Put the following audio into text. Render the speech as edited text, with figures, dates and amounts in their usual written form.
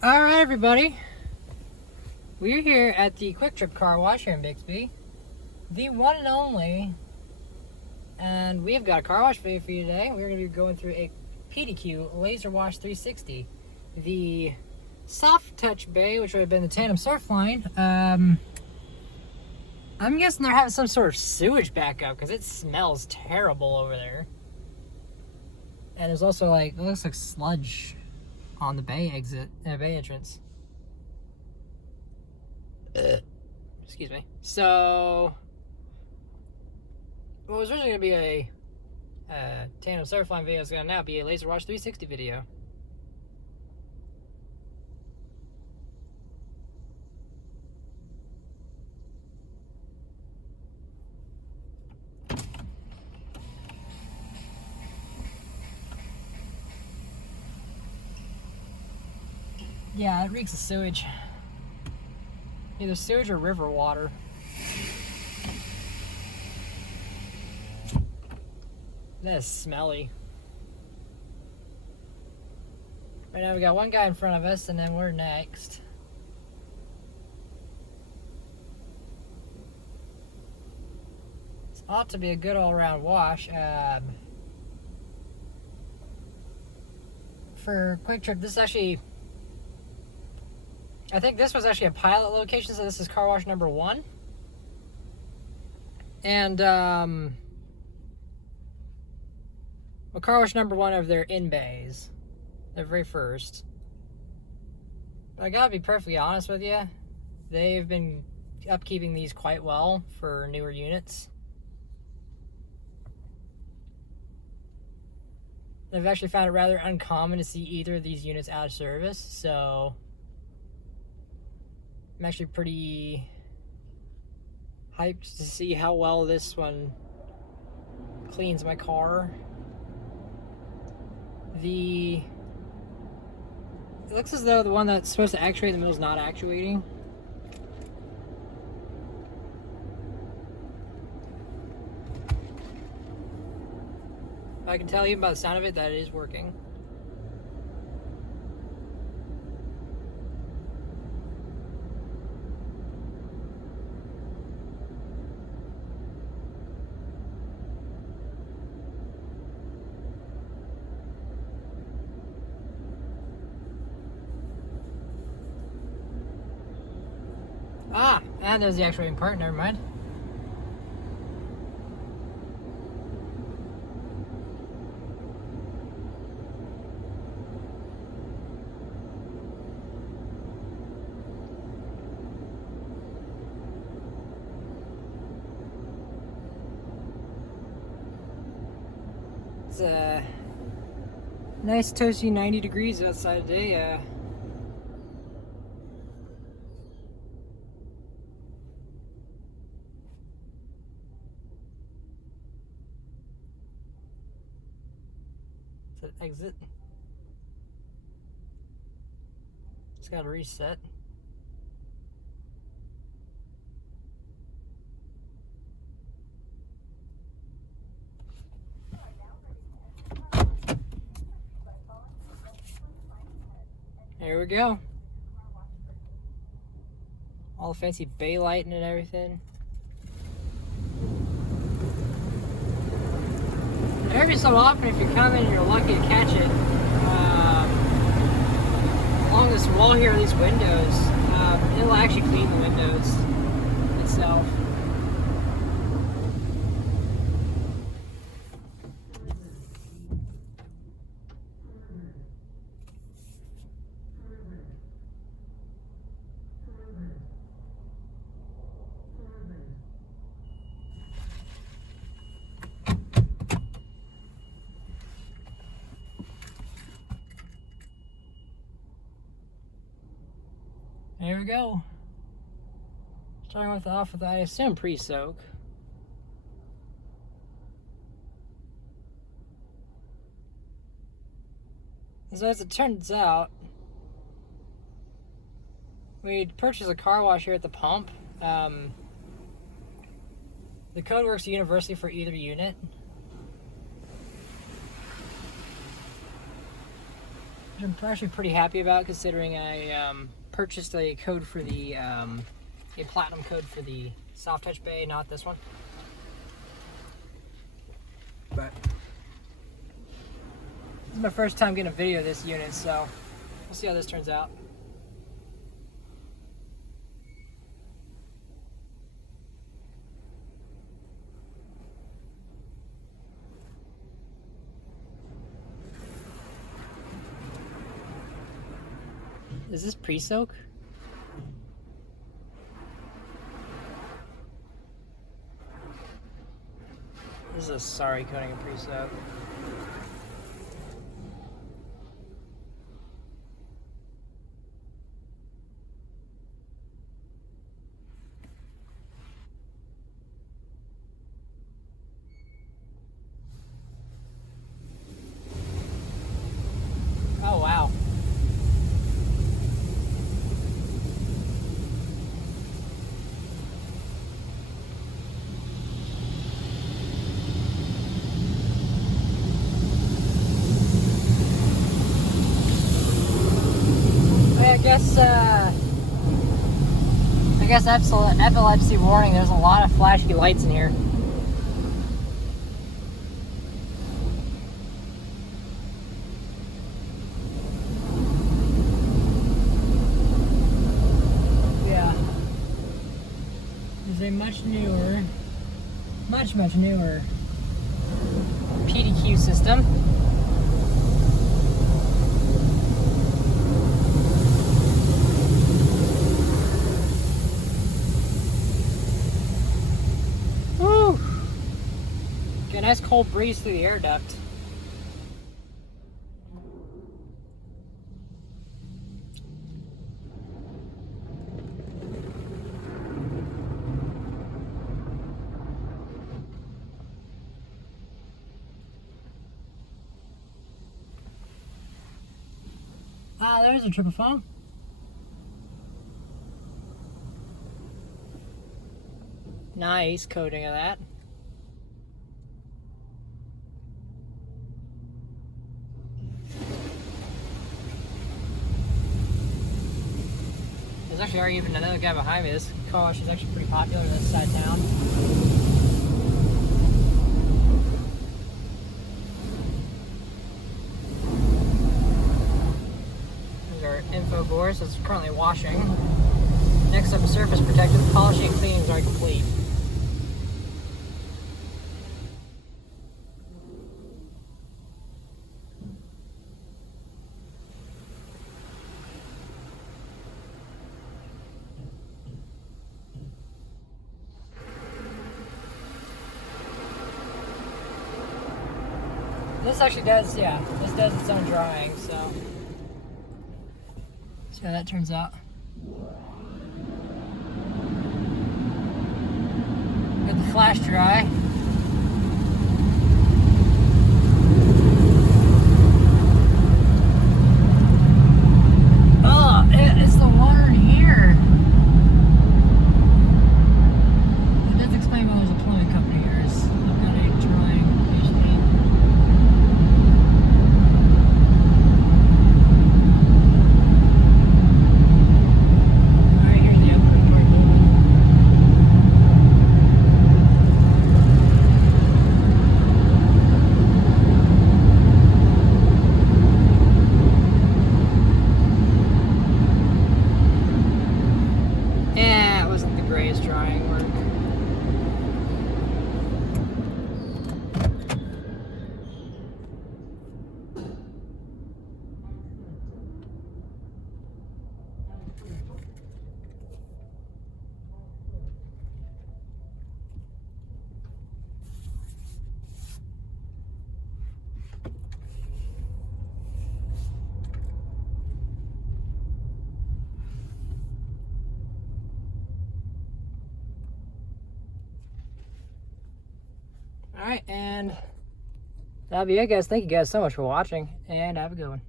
Alright, everybody. We're here at the QuikTrip Car Wash here in Bixby. The one and only. And we've got a car wash video for you today. We're going to be going through a PDQ Laserwash 360. The soft touch bay, which would have been the tandem surfline. I'm guessing they're having some sort of sewage backup because it smells terrible over there. And there's also it looks like sludge on the bay bay entrance. Excuse me. So, what was originally going to be a tandem surfline video is going to now be a Laserwash 360 video. Yeah, it reeks of sewage. Either sewage or river water. That is smelly. Right now we got one guy in front of us and then we're next. This ought to be a good all-around wash. For QuikTrip, this is actually... I think this was actually a pilot location, so this is car wash number 1. And, well, car wash number 1 of their in-bays. Their very first. But I gotta be perfectly honest with you, they've been upkeeping these quite well for newer units. I've actually found it rather uncommon to see either of these units out of service, so... I'm actually pretty hyped to see how well this one cleans my car. It looks as though the one that's supposed to actuate in the middle is not actuating. I can tell even by the sound of it that it is working. And there's the actuating part, never mind. It's a nice toasty 90 degrees outside today. Exit. Just gotta reset. There we go. All the fancy bay lighting and everything. Every so often, if you're coming and you're lucky to catch it, along this wall here are these windows. It'll actually clean the windows itself. There we go. Starting off with, I assume, Presoak. So as it turns out, we purchased a car wash here at the pump. The code works universally for either unit. which I'm actually pretty happy about, considering I purchased a code for the a platinum code for the soft touch bay, not this one. But this is my first time getting a video of this unit, so we'll see how this turns out. Is this Presoak? This is a sorry coating of Presoak. Oh wow. I guess epilepsy warning, there's a lot of flashy lights in here. Yeah. There's a much newer PDQ system. Get a nice cold breeze through the air duct. Ah, there's a triple foam. Nice coating of that. There's actually even another guy behind me. This car wash is actually pretty popular in this side of town. There's our info board, so it's currently washing. Next up is surface protectant. Polishing and cleanings are complete. This actually does, yeah, this does its own drying, so see how that turns out. Got the flash dry. Oh, it's the water in here. It does explain why there's a plumbing company here. I've got a drying machine. Drying work. Alright, and that'll be it, guys. Thank you guys so much for watching, and have a good one.